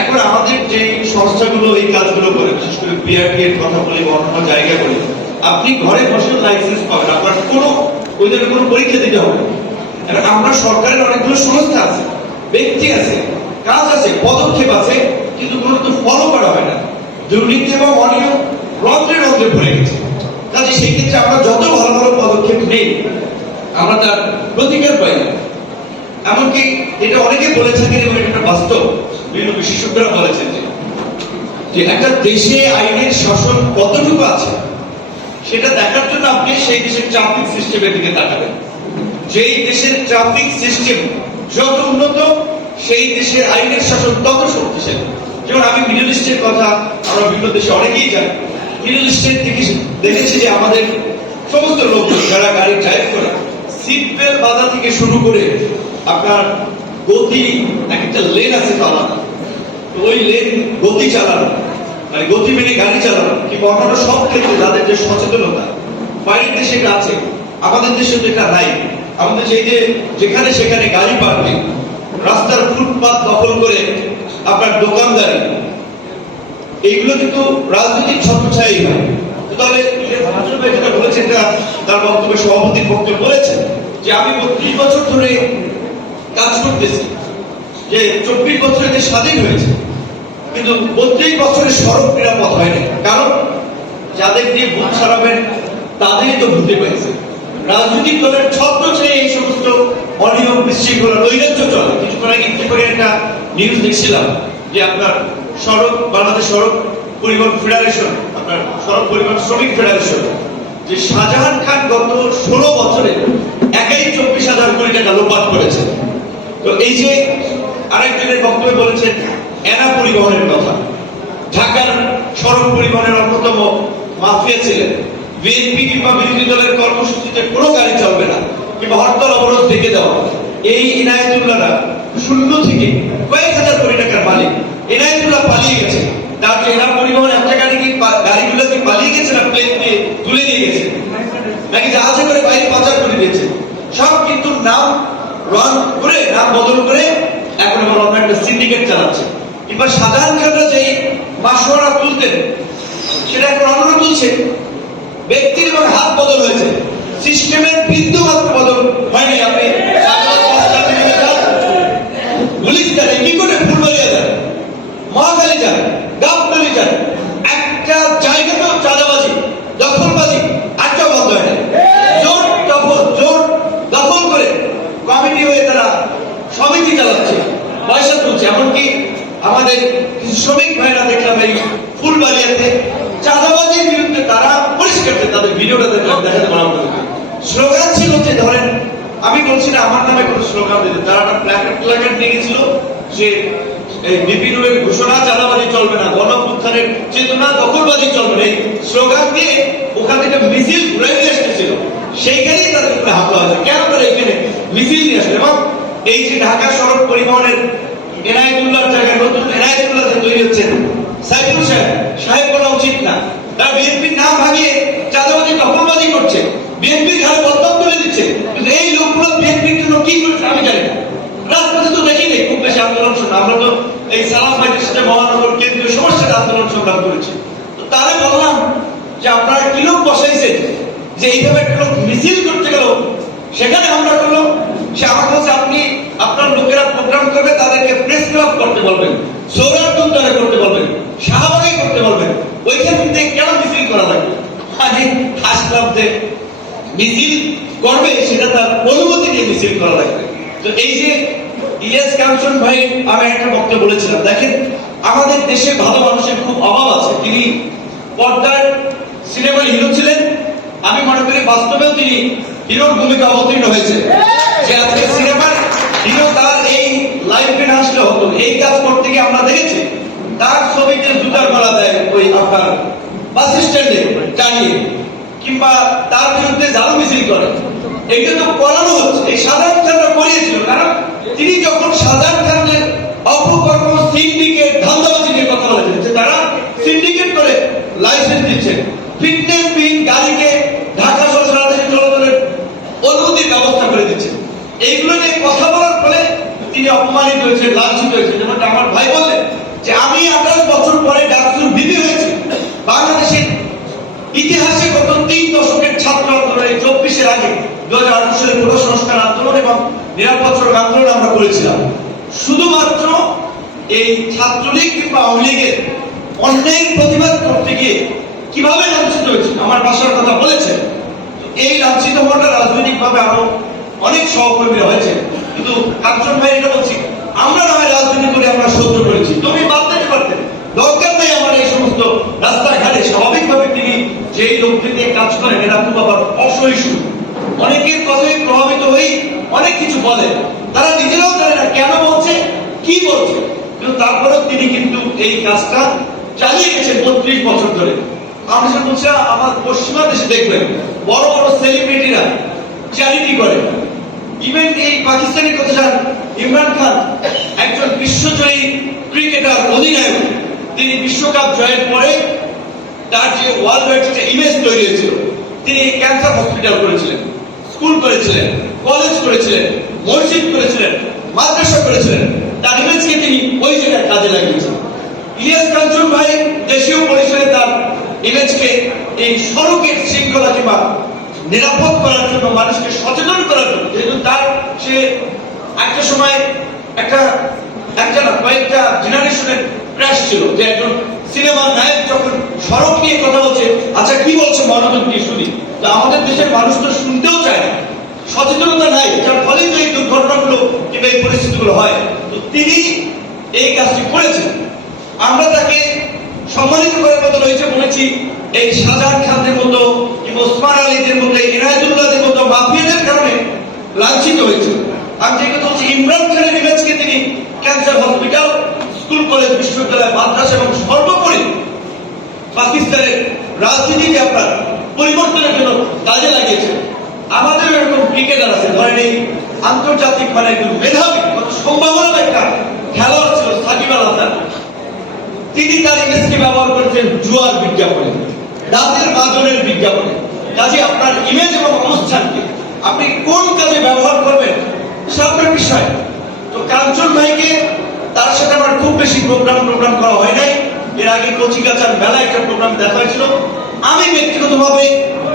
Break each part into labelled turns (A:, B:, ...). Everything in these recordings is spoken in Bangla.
A: এখন আমাদের যে সংস্থাগুলো এই কাজগুলো করে, বিশেষ করে বিআরটি এর কথা বলি বা অন্য জায়গায় বলি, আপনি ঘরে বসে লাইসেন্স পাবেন। আপনার কোনো ওইদের কোনো পরীক্ষা দিতে হবে না। এবার আমরা সরকারের অনেকগুলো সংস্থা আছে, ব্যক্তি আছে, কাজ আছে, পদক্ষেপ আছে, কিন্তু কোনো তো ফলো করা হয় না। দুর্নীতি এবং অনিয়ম রন্ধ্রে রন্ধ্রে পড়ে গেছে। কাজে সেই ক্ষেত্রে আমরা যত ভালো ভালো পদক্ষেপ নেই, আমরা তার প্রতিকার পাই না। এমনকি এটা অনেকে বলে থাকেন এবং এটা বাস্তব। বিভিন্ন বিশেষজ্ঞরা বলেছেন যে একটা দেশে আইনের শাসন কতটুকু আছে, সেটা দেখার জন্য আপনি সেই দেশের ট্রাফিক সিস্টেমের দিকে তাকাবেন। যেই দেশের ট্রাফিক সিস্টেম যত উন্নত, সেই দেশের আইনের শাসন তত শক্তিশালী। যেমন আমি মিডল ইস্টের কথা আমরা বিভিন্ন দেশে অনেকেই জানি। মিডল ইস্টের দেখেছি যে আমাদের সমস্ত লোক যারা গাড়ি ড্রাইভ করে সিট বেল্ট বাধা থেকে শুরু করে আপনার গতি, এক একটা লেন আছে তো ওই লেন গতি চালানো মানে গতি মেনে গাড়ি চালানো কিংবা অন্যান্য সব ক্ষেত্রে তাদের যে সচেতনতা, বাইরের দেশে এটা আছে, আমাদের দেশে এটা নাই। আমাদের সেই যে যেখানে সেখানে গাড়ি পার্কিং রাস্তার ফুটপাত দখল করে আপনার দোকানদারি এইগুলো কিন্তু রাজনৈতিক ছত্রছায়াই হয়। তাহলে যেটা বলেছেন তার বক্তব্যে সভাপতির বক্তব্য বলেছেন, যে আমি বত্রিশ বছর ধরে কাজ করতেছি যে যে স্বাধীন হয়েছে। কিন্তু বত্রিশ বছরের সড়ক নিরাপদ হয়নি। কারণ যাদের দিয়ে ভূত ছাড়াবেন, তাদেরই তো ভূতে পেয়েছে রাজনৈতিক দলের ছত্র ছেড়ে এই সমস্ত অনিয়ম, বিশৃঙ্খলা, নৈরাজ্য চলে। কিছুক্ষণ আগে একটু করে একটা নিউজ দেখছিলাম যে আপনার সড়ক, বাংলাদেশ সড়ক পরিবহন ফেডারেশন আপনার সড়ক পরিবহন শ্রমিক ফেডারেশন যে শাহজাহান খান গত ষোলো বছরে একাই চব্বিশ হাজার কোটি টাকা লোপাট করেছে। তো এই যে আরেকজনের বক্তব্য বলেছেন, এনা পরিবহনের কথা। ঢাকার সড়ক পরিবহনের অন্যতম মাফিয়া ছিলেন। বিএনপি কিংবা বিরোধী দলের কর্মসূচিতে কোনো গাড়ি চলবে না, কিংবা হরতাল অবরোধ ডেকে দেওয়া এই ইনায়তুল্লাহরা শূন্য থেকে কয়েক হাজার কোটি টাকার মালিক। ইনায়তুল্লাহ পালিয়ে গেছে। তার এনা পরিবহন একটা গাড়ি কি গাড়িগুলো কি পালিয়ে গেছে না প্লেন দিয়ে তুলে নিয়ে গেছে? নাকি জাহাজে করে বাইরে পাচার করে দিয়েছে? সব কিন্তু নাম রন করে, নাম বদল করে এখন আবার অন্য একটা সিন্ডিকেট চালাচ্ছে। কিংবা সাধারণ খানরা যেই মাসোয়ারা তুলতেন সেটা এখন অন্যরা তুলছে ব্যক্তির এবং হাত বদল হয়েছে সিস্টেমের বিন্দু মাত্র বদল হয়নি আপনি সাধারণ রাস্তা থেকে যান, গুলিস্তানে কি করে ফুলবাড়িয়া যান মহাখালী যান গাবতলি যান একটা জায়গাতেও চাঁদাবাজি দখলবাজি একটাও বন্ধ হয় না জোর দখল জোর দখল করে কমিটি হয়ে তারা সমিতি চালাচ্ছে পয়সা তুলছে এমনকি আমাদের কিছু শ্রমিক ভাইরা দেখলাম এই ফুলবাড়িয়াতে চাঁদাবাজির বিরুদ্ধে তারা পরিষ্কার করে তাদের ভিডিওটা দেখলাম দেখাতে পারলাম আপনাদেরকে। স্লোগান ছিল যে ধরেন আমি বলছি না আমার নামে কোনো স্লোগান দিতে। তারা একটা প্ল্যাকার্ড প্ল্যাকার্ড নিয়ে গেছিল যে, এই বিপিনের ঘোষণা, চাঁদাবাজি চলবে না, গণপুত্থানের চেতনা দখলবাজি চলবে না। স্লোগান দিয়ে ওখান থেকে মিছিল ঘুরে নিয়ে আসতেছিল সেইখানেই তাদের উপরে হয়েছে। কেন এখানে মিছিল নিয়ে এবং এই যে ঢাকা সড়ক পরিবহনের জায়গায় নতুন এনায়তুল্লাহ তৈরি হচ্ছে, সাইফুল সাহেব সাহেব বলা উচিত না। তারা বিএনপির নাম ভাঙিয়ে চাঁদাবাজি, দখলবাজি করছে। বিএনপির ঘরে বদনাম তুলে দিচ্ছে কিন্তু এই লোকগুলো বিএনপির জন্য কি করছে আমি জানি না। রাজপথে তো দেখিনি খুব বেশি আন্দোলন শুনে আমরা তো এই সালাম ভাইদের সাথে মহানগর কেন্দ্রীয় সমস্যার আন্দোলন সংগ্রাম করেছি। তো তারে বললাম যে আপনারা কি লোক বসাইছেন, যে এইভাবে একটা লোক মিছিল করতে গেল, সেখানে হামলা করল। সে আমার কাছে আপনি আপনার লোকেরা প্রোগ্রাম করবে, তাদেরকে প্রেস ক্লাব করতে বলবেন, সৌরার দুর্দারে করতে বলবেন, শাহবাগে করতে বলবেন। ওইখান থেকে কেন মিছিল করা লাগবে আমি হাসলাম যে মিছিল করবে সেটা তার অনুমতি নিয়ে মিছিল করা লাগবে। তো এই যে ইলিয়াস কাঞ্চন ভাই, আমি একটা বক্তব্য বলেছিলাম, দেখেন, আমাদের দেশে ভালো মানুষের খুব অভাব আছে। তিনি পর্দার সিনেমার হিরো ছিলেন। আমি মনে করি বাস্তবেও তিনি হিরোর ভূমিকা অবতীর্ণ হয়েছে যে আজকে সিনেমার হিরো তার এই লাইফে আসলে হতো, এই কাজ করতে গিয়ে আমরা দেখেছি, তার ছবিতে জুতার মালা দেয় ওই আপনার বাস স্ট্যান্ডে টানিয়ে কিংবা তার বিরুদ্ধে ঝাড়ু মিছিল করে। এটা তো করানো হচ্ছে এই সাজাদ খানরা করিয়েছিল, কারণ তিনি যখন সাজাদ খানের অপকর্ম, সিন্ডিকেট, ধান্দাবাজি নিয়ে কথা বলেছেন তারা সিন্ডিকেট করে লাইসেন্স দিচ্ছে ফিটনেস বিন গাড়িকে ঢাকা সরকার চলাচলের অনুমতির ব্যবস্থা করে দিচ্ছে। এইগুলো নিয়ে কথা বলার ফলে তিনি অপমানিত হয়েছে লাঞ্ছিত হয়েছে যেমনটা আমার ভাই বললেন, যে আমি আঠাশ বছর পরে ডাক্তার বিবি হয়েছে। বাংলাদেশের ইতিহাসে গত তিন দশকের ছাত্র আন্দোলনে চব্বিশের আগে দু হাজার আঠারো সালের পুনঃসংস্কার আন্দোলন এবং নিরাপদ সড়ক আন্দোলন আমরা করেছিলাম। শুধুমাত্র এই ছাত্রলীগ কিংবা আওয়ামী লীগের অন্যায়ের প্রতিবাদ করতে গিয়ে কীভাবে লাঞ্ছিত হয়েছে, আমার বাসার কথা বলেছে। এই লাঞ্ছিত হওয়াটা রাজনৈতিকভাবে আরও অনেক সহকর্মী হয়েছে। কিন্তু কাঞ্চন ভাই এটা বলছি, আমরা না হয় রাজনীতি করে আমরা সহ্য করেছি। তুমি বাদ দিতে পারতে। দরকার নেই আমার এই সমস্ত রাস্তাঘাটে স্বাভাবিক যেই লোকটি দিয়ে কাজ করেন এরা খুব আবার অসহিষ্ণু অনেকের কথাই প্রভাবিত হয়ে অনেক কিছু বলে। তারা নিজেরাও জানে না কেন বলছে, কি বলছে। কিন্তু তারপরেও তিনি কিন্তু এই কাজটা চালিয়ে গেছেন বত্রিশ বছর ধরে। আমি যেটা বলছিলাম আমার পশ্চিমা দেশে দেখবেন, বড় বড় সেলিব্রিটিরা চ্যারিটি করে। ইভেন এই পাকিস্তানের কথা যান ইমরান খান, একজন বিশ্বজয়ী ক্রিকেটার অধিনায়ক, তিনি বিশ্বকাপ জয়ের পরে তার যে ওয়ার্ল্ড ওয়াইড ইমেজ তৈরি হয়েছিল তিনি ক্যান্সার হসপিটাল করেছিলেন স্কুল করেছিলেন কলেজ করেছিলেন মসজিদ করেছিলেন মাদ্রাসা করেছিলেন। তার ইমেজকে তিনি ওই জায়গায় কাজে লাগিয়েছেন। ইলিয়াস কাঞ্চন ভাই দেশীয় পরিসরে তার ইমেজকে এই সড়কের শৃঙ্খলা কিংবা নিরাপদ করার জন্য মানুষকে সচেতন করার জন্য যেহেতু তার সে একটা সময় একটা একটা না, কয়েকটা জেনারেশনের ক্র্যাশ ছিল যে একজন সিনেমার নায়ক যখন সড়ক নিয়ে কথা বলছে আচ্ছা কি বলছে মনোযোগ দিয়ে শুনি? তো আমাদের দেশের মানুষ তো শুনতেও চায় না। সচেতনতা নাই, যার ফলে তো এই দুর্ঘটনাগুলো কিংবা এই পরিস্থিতিগুলো হয়। তো তিনি এই কাজটি করেছেন। আমরা তাকে সম্মানিত করার মতো রয়েছে বলেছি এই শাহজাহান খানদের মতো কিংবা ওসমান আলীদের মতো, এই ইনায়তুল্লাহদের মতো মাফিয়াদের কারণে লাঞ্ছিত হয়েছে। আমি যে কথা বলছি, ইমরান খানের ইমেজকে তিনি ক্যান্সার হসপিটাল, স্কুল, কলেজ, বিশ্ববিদ্যালয়, মাদ্রাসা এবং সর্বোপরি পাকিস্তানের রাজনীতিকে আপনার পরিবর্তনের জন্য কাজে লাগিয়েছে। আমাদের এরকম ক্রিকেটার আছে, ধরেন এই আন্তর্জাতিক মানে একজন মেধাবী, কত সম্ভাবনা একটা খেলোয়াড় ছিল, সাকিব আল হাসান। তিনি তার ইমেজকে ব্যবহার করেছেন জুয়ার বিজ্ঞাপনে দাঁতের মাদনের বিজ্ঞাপনে। কাজে আপনার ইমেজ এবং অনুষ্ঠানকে আপনি কোন কাজে ব্যবহার করবেন, সে আপনার বিষয়। তো কাঞ্চন ভাইকে তার সাথে আমার খুব বেশি প্রোগ্রাম প্রোগ্রাম করা হয় নাই। এর আগে কচিকাচার মেলা একটা প্রোগ্রাম দেখা হয়েছিল আমি ব্যক্তিগতভাবে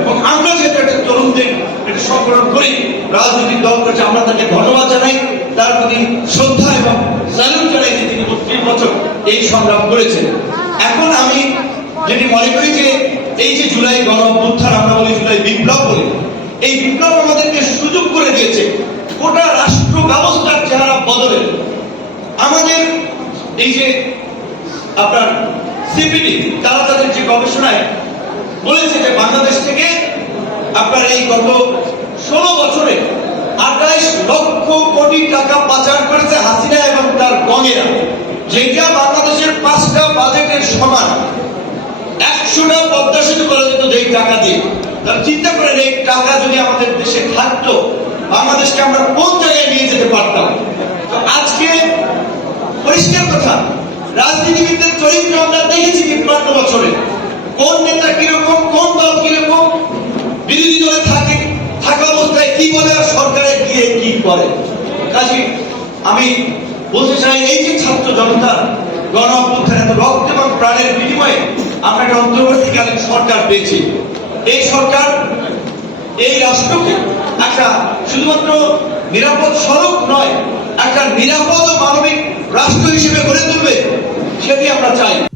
A: এবং আমরা যেহেতু একটা তরুণদের একটা সংগঠন করি, রাজনৈতিক দল কাছে আমরা তাকে ধন্যবাদ জানাই। তার প্রতি শ্রদ্ধা এবং স্যালুট জানাই যে তিনি বত্রিশ বছর এই সংগ্রাম করেছেন। এখন আমি যেটি মনে করি যে এই যে জুলাই গণ আমরা বলি জুলাই বিপ্লব বলি, এই বিপ্লব আমাদেরকে সুযোগ করে দিয়েছে। গোটা রাষ্ট্র ব্যবস্থার চেহারা বদলে। আমাদের এই যে আপনার সিপিডি তারা তাদের যে গবেষণায় বলেছে যে বাংলাদেশ থেকে আপনার এই গত ষোলো বছরে আঠাইশ লক্ষ কোটি টাকা পাচার করেছে হাসিনা এবং তার গঙেরা। যেটা বাংলাদেশের পাঁচটা বাজেটের সমান। একশোটা পদ্মা সেতু করা যেত যেই টাকা দিয়ে। তাহলে চিন্তা করেন, এই টাকা যদি আমাদের দেশে থাকতো, বাংলাদেশকে আমরা কোন জায়গায় নিয়ে যেতে পারতাম? তো আজকে পরিষ্কার কথা রাজনীতিবিদদের চরিত্র আমরা দেখেছি তিপ্পান্ন বছরে কোন নেতা কীরকম, কোন দল কীরকম, বিরোধী দলে থাকে, থাকা অবস্থায় কি বলে আর সরকারে গিয়ে কি করে? কাজে, আমি বলতে চাই, এই যে ছাত্র জনতা গণ অভ্যুত্থান, এত রক্ত এবং প্রাণের বিনিময়ে আমরা একটা অন্তর্বর্তীকালীন সরকার পেয়েছি। এই সরকার, এই রাষ্ট্রকে একটা শুধুমাত্র নিরাপদ সড়ক নয়, একটা নিরাপদ মানবিক রাষ্ট্র হিসেবে গড়ে তুলবে সেটি আমরা চাই।